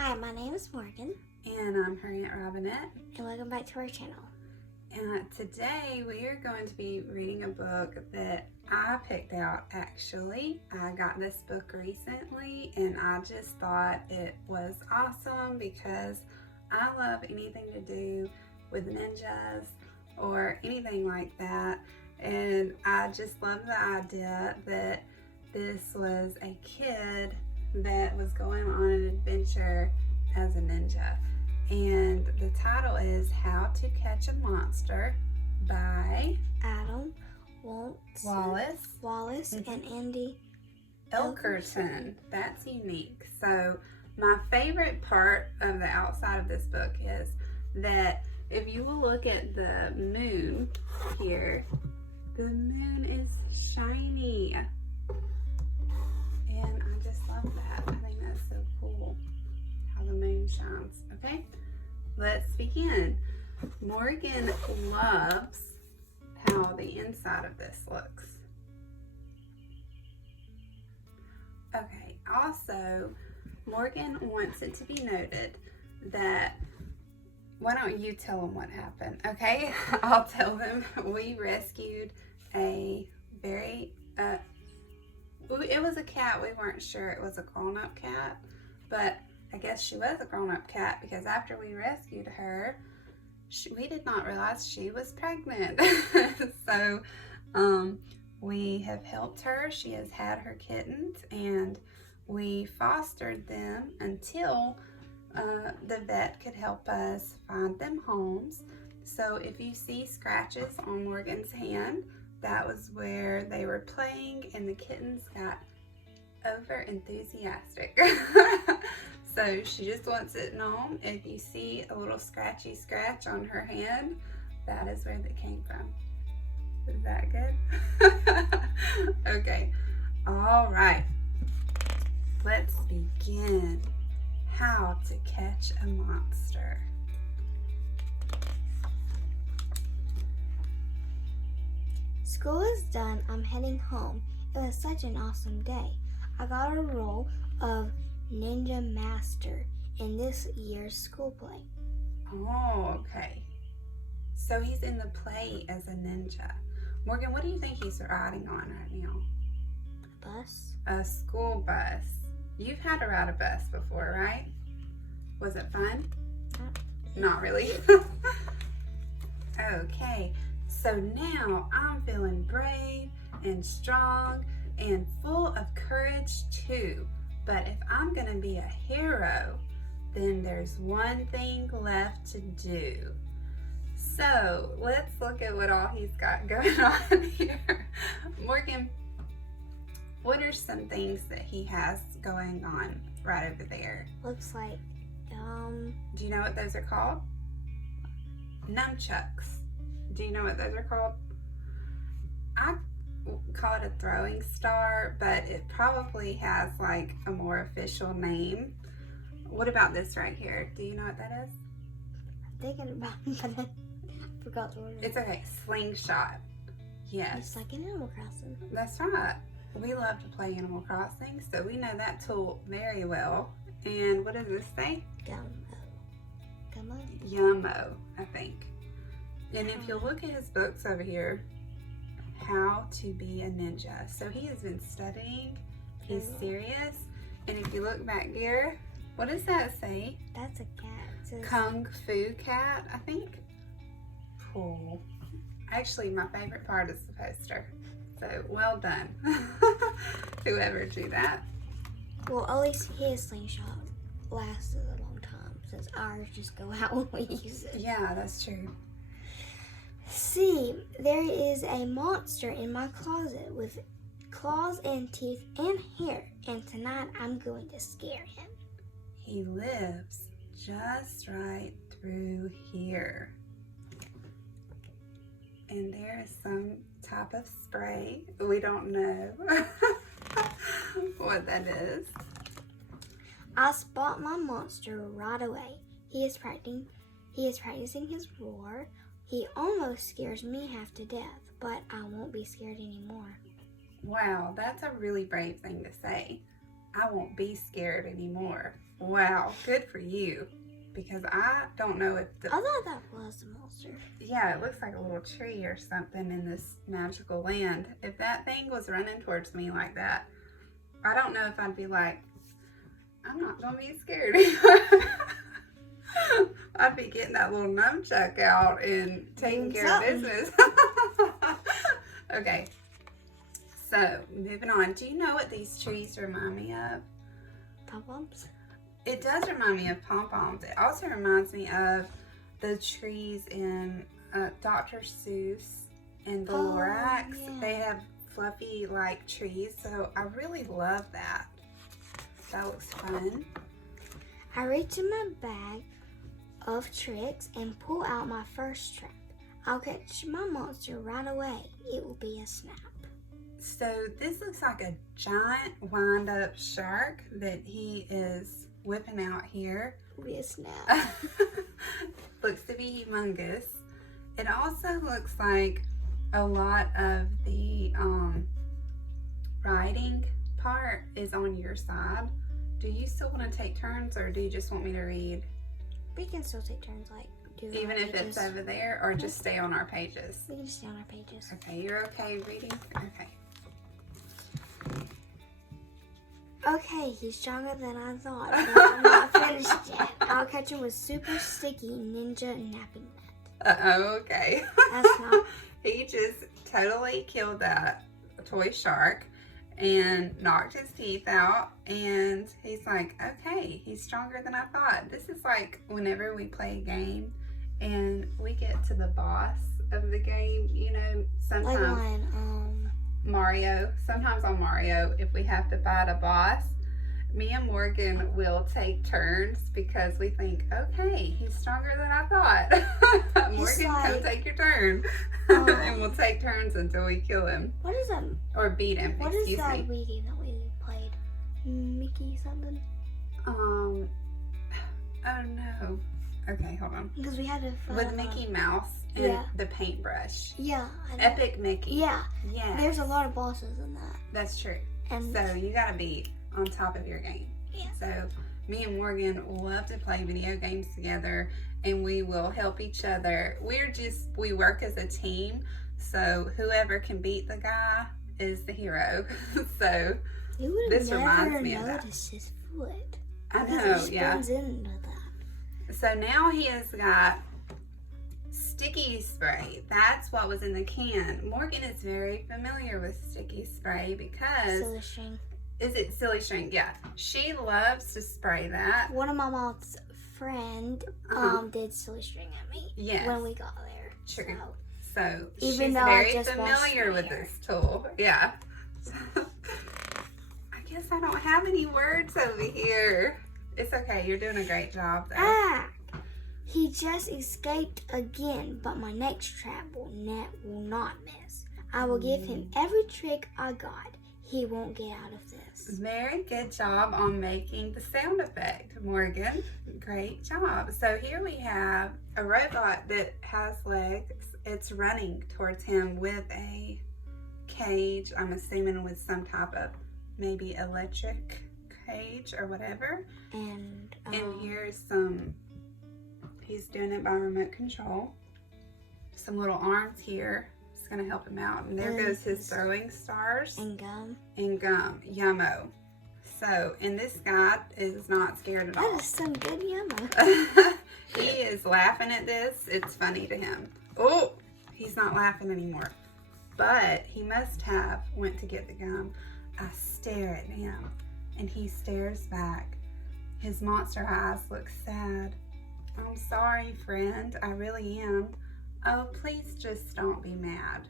Hi, my name is Morgan. And I'm her Aunt Robinette. And welcome back to our channel. And today we are going to be reading a book that I picked out actually. I got this book recently and I just thought it was awesome because I love anything to do with ninjas or anything like that. And I just love the idea that this was a kid that was going on an adventure as a ninja. And the title is How to Catch a Monster by Adam, Wallace, and Andy Elkerton. That's unique. So my favorite part of the outside of this book is that if you will look at the moon here, the moon is shiny. And I just love that. I think that's so cool how the moon shines. Okay, let's begin. Morgan loves how the inside of this looks. Okay, also, Morgan wants it to be noted that, why don't you tell them what happened, okay? I'll tell them. We rescued a very, it was a cat. We weren't sure it was a grown-up cat, but I guess she was a grown-up cat because after we rescued her, we did not realize she was pregnant. So we have helped her. She has had her kittens and we fostered them until the vet could help us find them homes. So if you see scratches on Morgan's hand, that was where they were playing and the kittens got over enthusiastic. So she just wants it known, if you see a little scratchy scratch on her hand, that is where they came from. Is that good? Okay, all right, let's begin. How to catch a monster. School is done. I'm heading home. It was such an awesome day. I got a role of Ninja Master in this year's school play. Oh, okay. So he's in the play as a ninja. Morgan, what do you think he's riding on right now? A bus? A school bus. You've had to ride a bus before, right? Was it fun? Not really. Okay, so now I'm feeling brave and strong and full of courage too. But if I'm gonna be a hero, then there's one thing left to do. So let's look at what all he's got going on here. Morgan, what are some things that he has going on right over there? Looks like, Do you know what those are called? Nunchucks. Do you know what those are called? I call it a throwing star, but it probably has like a more official name. What about this right here? Do you know what that is? I'm thinking about it, but I forgot the word. It's okay. Slingshot. Yes. It's like an Animal Crossing. That's right. We love to play Animal Crossing, so we know that tool very well. And what does this say? Gummo? Yummo, I think. And if you look at his books over here, How to Be a Ninja. So he has been studying. He's serious. And if you look back here, what does that say? That's a cat. It says Kung Fu Cat, I think. Cool. Actually, my favorite part is the poster. So, well done. Whoever drew that. Well, at least his slingshot lasted a long time, since ours just go out when we use it. Yeah, that's true. See, there is a monster in my closet with claws and teeth and hair, and tonight I'm going to scare him. He lives just right through here. And there is some type of spray. We don't know what that is. I spot my monster right away. He is practicing his roar. He almost scares me half to death, but I won't be scared anymore. Wow, that's a really brave thing to say. I won't be scared anymore. Wow, good for you. Because I don't know if I thought that was the monster. Yeah, it looks like a little tree or something in this magical land. If that thing was running towards me like that, I don't know if I'd be like, I'm not going to be scared anymore. I'd be getting that little nunchuck out and taking care of business. Okay, so moving on. Do you know what these trees remind me of? Pom-poms? It does remind me of pom-poms. It also reminds me of the trees in Dr. Seuss and the Lorax. Yeah. They have fluffy like trees, so I really love that. That looks fun. I reach in my bag of tricks and pull out my first trap. I'll catch my monster right away. It will be a snap. So this looks like a giant wind-up shark that he is whipping out here. It will be a snap. Looks to be humongous. It also looks like a lot of the writing part is on your side. Do you still want to take turns, or do you just want me to read? We can still take turns, like do Even our if pages. it's over there, or just stay on our pages? We can just stay on our pages. Okay, you're okay reading? Okay. Okay, he's stronger than I thought, but I'm not finished yet. I'll catch him with super sticky ninja napping net. Okay. That's not. He just totally killed that toy shark and knocked his teeth out, and he's like, okay, he's stronger than I thought. This is like whenever we play a game and we get to the boss of the game, you know, sometimes Like on Mario, sometimes on Mario, if we have to fight a boss, me and Morgan will take turns because we think, okay, he's stronger than I thought. Morgan, come take your turn. And we'll take turns until we kill him. What is that? Or beat him, What is excuse that me. Wii game that we played? Mickey something? Oh no. Okay, hold on. Because we had to fight With Mickey Mouse and Yeah. the paintbrush. Yeah. I know. Epic Mickey. Yeah. Yeah. There's a lot of bosses in that. That's true. And So you gotta be on top of your game. Yeah. So me and Morgan love to play video games together, and we will help each other. We work as a team, so whoever can beat the guy is the hero. So you would this have reminds never me of that. noticed his foot. I Because know, he yeah. spins into that. So now he has got sticky spray. That's what was in the can. Morgan is very familiar with sticky spray because Silly string. is it silly string? Yeah. She loves to spray that. One of my mom's friend did silly string at me Yes. when we got there. True. So, So Even she's though I very just washed familiar my with hair. this tool. Yeah. I guess I don't have any words over here. It's okay. You're doing a great job though. He just escaped again, but my next trap will not miss. I will give him every trick I got. He won't get out of this. Very good job on making the sound effect, Morgan. Great job. So here we have a robot that has legs. It's running towards him with a cage, I'm assuming with some type of maybe electric cage or whatever. And here's he's doing it by remote control. Some little arms here. It's going to help him out. And there goes his throwing stars. and gum. And gum. Yummo. So, and this guy is not scared at That all. is some good yummo. He is laughing at this. It's funny to him. Oh, he's not laughing anymore. But he must have went to get the gum. I stare at him, and he stares back. His monster eyes look sad. I'm sorry, friend. I really am. Oh, please just don't be mad.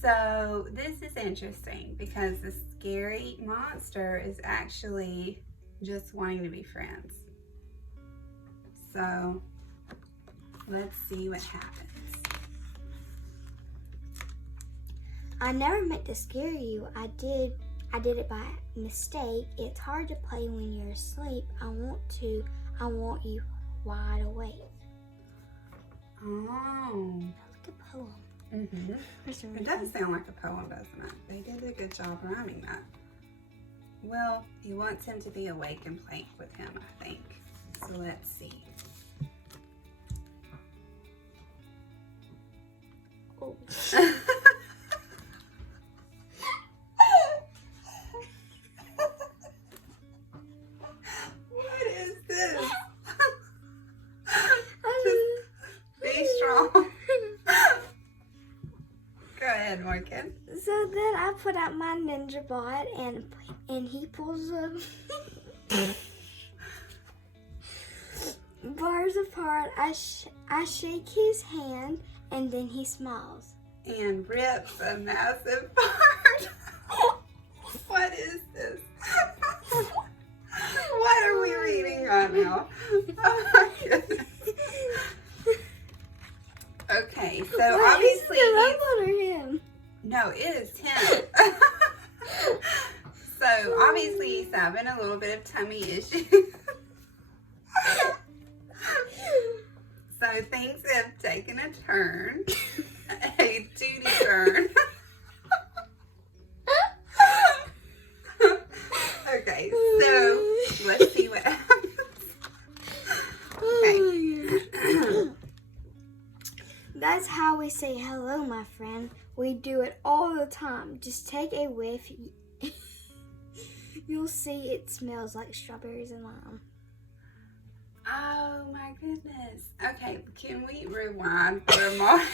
So this is interesting because the scary monster is actually just wanting to be friends. So let's see what happens. I never meant to scare you. I did it by mistake. It's hard to play when you're asleep. I want you wide awake. Oh. Like a poem. Mm-hmm. For some It reason. does sound like a poem, doesn't it? They did a good job rhyming that. Well, he wants him to be awake and playing with him, I think. So let's see. Oh. What is this? Just be strong. Go ahead, Morgan. So then I put out my ninja bot and he pulls the bars apart. I shake his hand and then he smiles. And rips a massive part. What is this? What are we reading right now? Oh my goodness. Okay, so obviously him. No, it is him. So obviously he's having a little bit of tummy issues. So things have taken a turn. A duty turn. Okay, so let's see what happens. Okay. That's how we say hello, my friend. We do it all the time. Just take a whiff. You'll see it smells like strawberries and lime. Oh my goodness. Okay, can we rewind for a moment?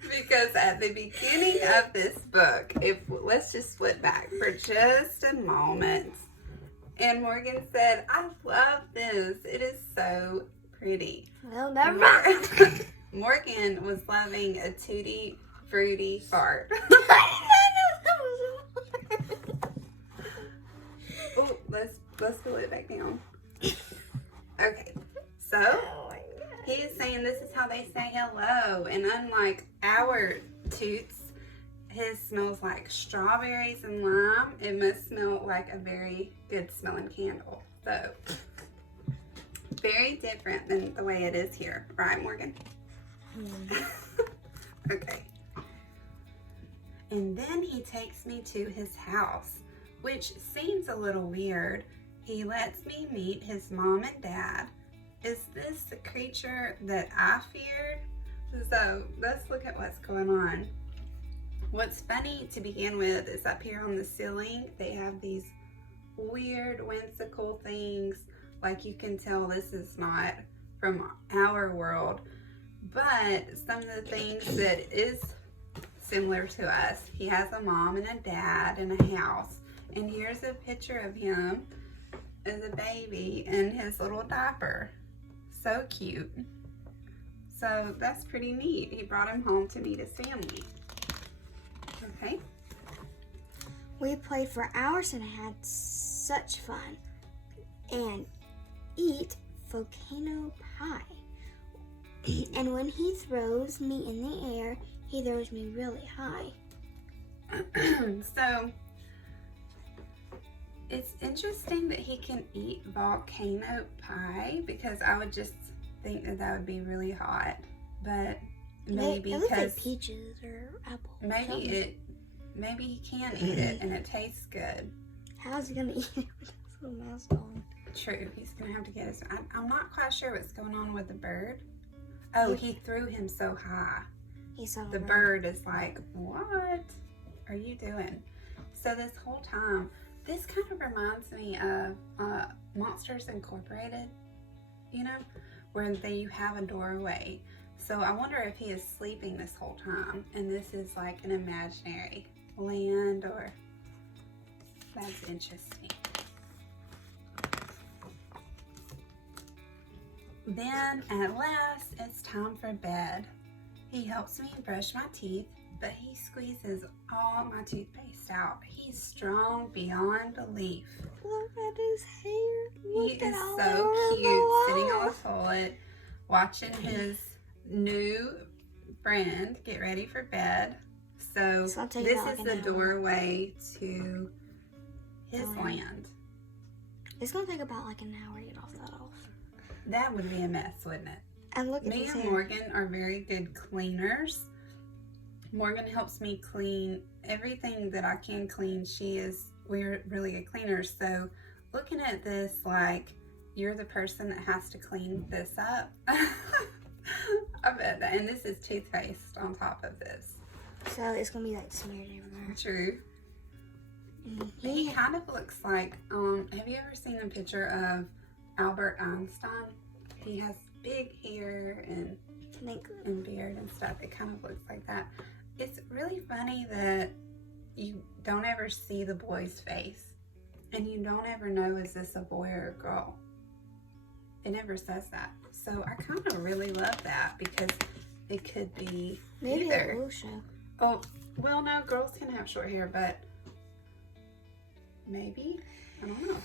Because at the beginning of this book, let's just flip back for just a moment. And Morgan said, I love this. It is so pretty. Well, never mind. Morgan was loving a tutti fruity fart. Oh, let's pull it back down. Okay, so he is saying this is how they say hello, and unlike our toots, his smells like strawberries and lime. It must smell like a very good smelling candle. So very different than the way it is here, right, Morgan? Okay. And then he takes me to his house, which seems a little weird. He lets me meet his mom and dad. Is this the creature that I feared? So let's look at what's going on. What's funny to begin with is up here on the ceiling, they have these weird whimsical things. Like you can tell this is not from our world, but some of the things that is similar to us. He has a mom and a dad and a house. And here's a picture of him as a baby in his little diaper. So cute. So that's pretty neat. He brought him home to meet his family. Okay. We played for hours and had such fun. And eat volcano pie. And when he throws me in the air, he throws me really high. So it's interesting that he can eat volcano pie, because I would just think that would be really hot. But maybe it looks because like peaches or apple. Maybe he can eat it and it tastes good. How's he gonna eat it with his little mask on? True, he's gonna have to get his. I'm not quite sure what's going on with the bird. Oh, he threw him so high. The bird is like, what are you doing? So this whole time, this kind of reminds me of Monsters Incorporated, you know, where you have a doorway. So I wonder if he is sleeping this whole time and this is like an imaginary land, or that's interesting. Then at last it's time for bed. He helps me brush my teeth, but he squeezes all my toothpaste out. He's strong beyond belief. Look at his hair. He is so cute, sitting on the toilet, watching his new friend get ready for bed. So this is the doorway to his land. It's gonna take about like an hour to get off that off. That would be a mess, wouldn't it? And look at Me his and hair. Morgan are very good cleaners. Morgan helps me clean everything that I can clean. We're really good cleaners. So looking at this like you're the person that has to clean this up. I bet that. And this is toothpaste on top of this. So it's gonna be like smeared everywhere. True. He kind of looks like, have you ever seen a picture of Albert Einstein? He has big hair and beard and stuff. It kind of looks like that. It's really funny that you don't ever see the boy's face. And you don't ever know, is this a boy or a girl? It never says that. So I kind of really love that because it could be maybe either. It will show. Oh, well, no, girls can have short hair, but maybe. I don't know.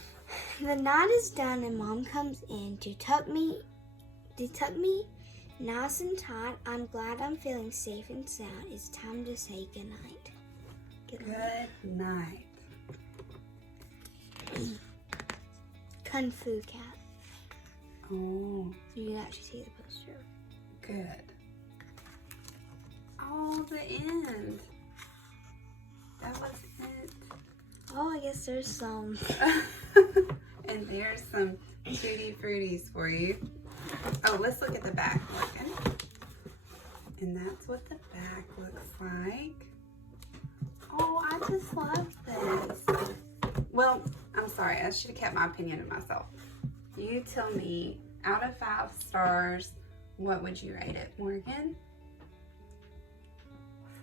The night is done and Mom comes in to tuck me nice and tight. I'm glad I'm feeling safe and sound. It's time to say goodnight. Good night. Kung Fu Cat. Oh, You can actually see the poster. good. Oh, the end. That was it. Oh, I guess there's some. And there's some tutti fruities for you. Oh, let's look at the back, Morgan. And that's what the back looks like. Oh, I just love this. Well, I'm sorry. I should have kept my opinion to myself. You tell me, out of 5 stars, what would you rate it, Morgan?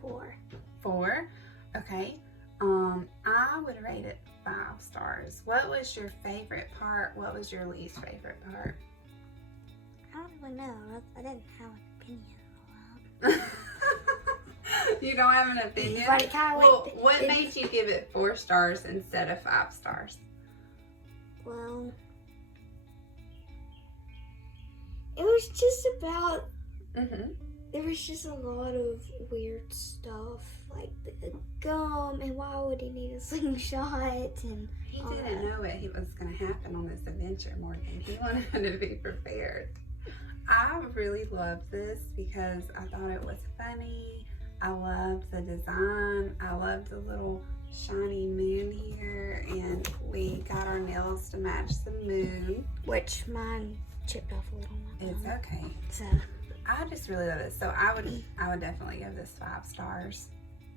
4. 4? Okay. I would rate it 5 stars. What was your favorite part? What was your least favorite part? I don't really know. I didn't have an opinion. You don't have an opinion? But it kinda Well, what made you give it 4 stars instead of 5 stars? Well, it was just about. There was just a lot of weird stuff, like the gum, and why would he need a slingshot, and He didn't know what was going to happen on this adventure, Morgan. He wanted to be prepared. I really loved this because I thought it was funny. I loved the design. I loved the little shiny moon here, and we got our nails to match the moon. which mine chipped off a little. It's okay. So I just really love it. So I would definitely give this 5 stars.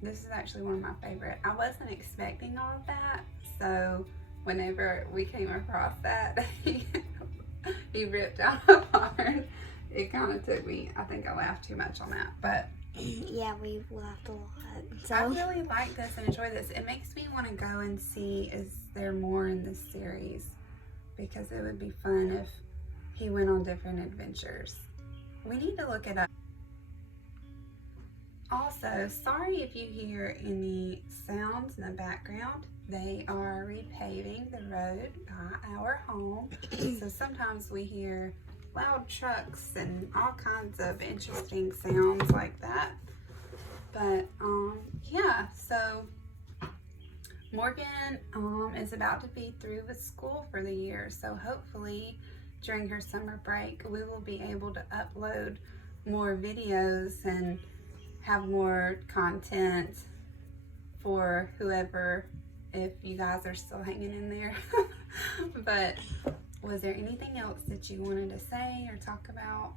This is actually one of my favorite. I wasn't expecting all of that, so whenever we came across that, he ripped out a part. It kind of took me. I think I laughed too much on that, but yeah, we laughed a lot. So I really like this and enjoy this. It makes me want to go and see, is there more in this series? Because it would be fun if he went on different adventures. We need to look it up. Also, sorry if you hear any sounds in the background. They are repaving the road by our home. So sometimes we hear loud trucks and all kinds of interesting sounds like that. But yeah, so Morgan is about to be through with school for the year. So hopefully during her summer break, we will be able to upload more videos and have more content for whoever, if you guys are still hanging in there. But was there anything else that you wanted to say or talk about?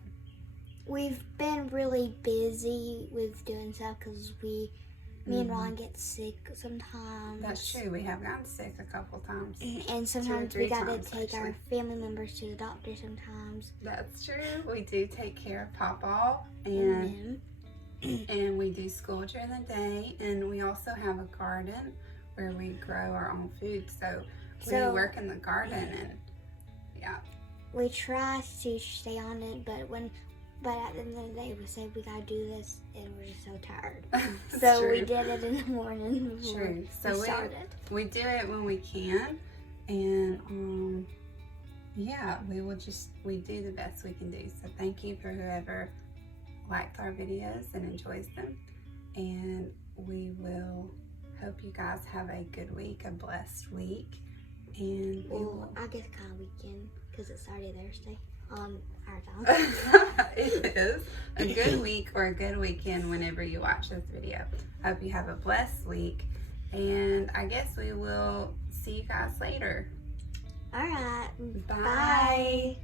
we've been really busy with doing stuff because me and Ron get sick sometimes. That's true. We have gotten sick a couple times. And sometimes we 3 gotta times, take our actually. family members to the doctor sometimes. That's true. We do take care of Papa, and we do school during the day, and we also have a garden where we grow our own food. So we work in the garden, and yeah. We try to stay on it, but at the end of the day, we say we gotta do this, and we're just so tired. So True. we did it in the morning before True. So we started. we do it when we can, and yeah, we do the best we can do. So thank you for whoever liked our videos and enjoys them, and we will hope you guys have a good week, a blessed week, and we Well, will. I guess kind of weekend because it's Saturday, Thursday. on our time. It is a good week or a good weekend whenever you watch this video. Hope you have a blessed week, and I guess we will see you guys later. All right. Bye. Bye.